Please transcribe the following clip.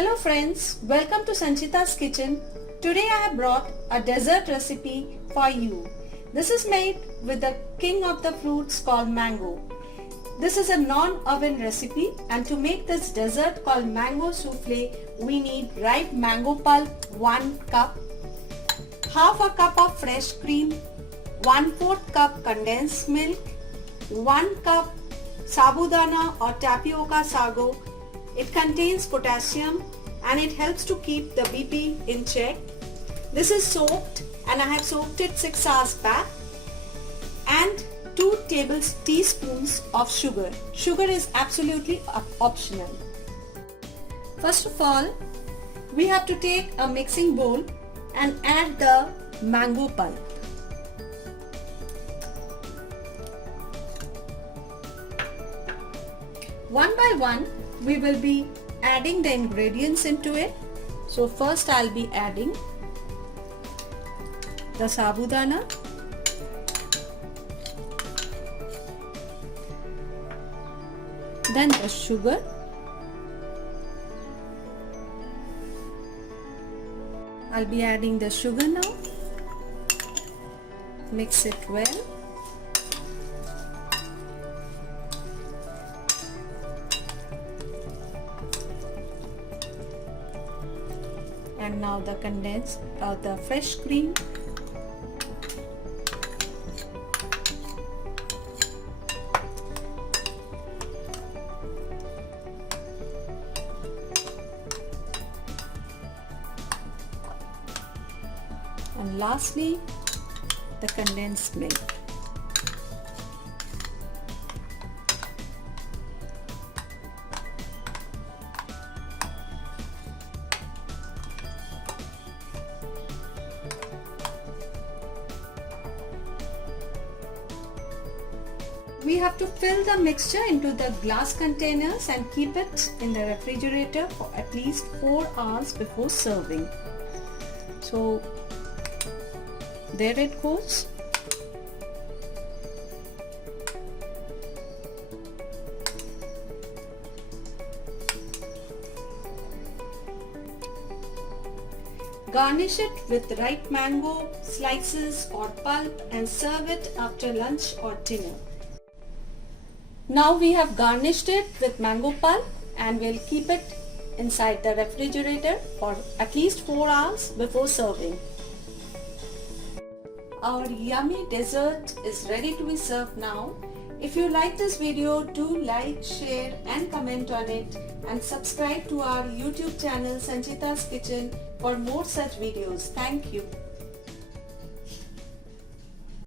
Hello friends, welcome to Sanchita's kitchen. Today I have brought a dessert recipe for you. This is made with the king of the fruits called mango. This is a non-oven recipe, and to make this dessert called mango souffle, we need ripe mango pulp 1 cup, half a cup of fresh cream, 1/4 cup condensed milk, 1 cup Sabudana or Tapioca Sago. It contains potassium and it helps to keep the BP in check. This is soaked and I have soaked it 6 hours back. And 2 teaspoons of sugar. Sugar is absolutely optional. First of all, we have to take a mixing bowl and add the mango pulp. One by one, we will be adding the ingredients into it. So first I'll be adding the sabudana, then the sugar, I'll be adding the sugar now. Mix it well. And now the fresh cream. And lastly, the condensed milk. We have to fill the mixture into the glass containers and keep it in the refrigerator for at least 4 hours before serving. So there it goes. Garnish it with ripe mango slices or pulp and serve it after lunch or dinner. Now we have garnished it with mango pulp and we'll keep it inside the refrigerator for at least 4 hours before serving. Our yummy dessert is ready to be served now. If you like this video, do like, share and comment on it, and subscribe to our YouTube channel Sanchita's Kitchen for more such videos. Thank you.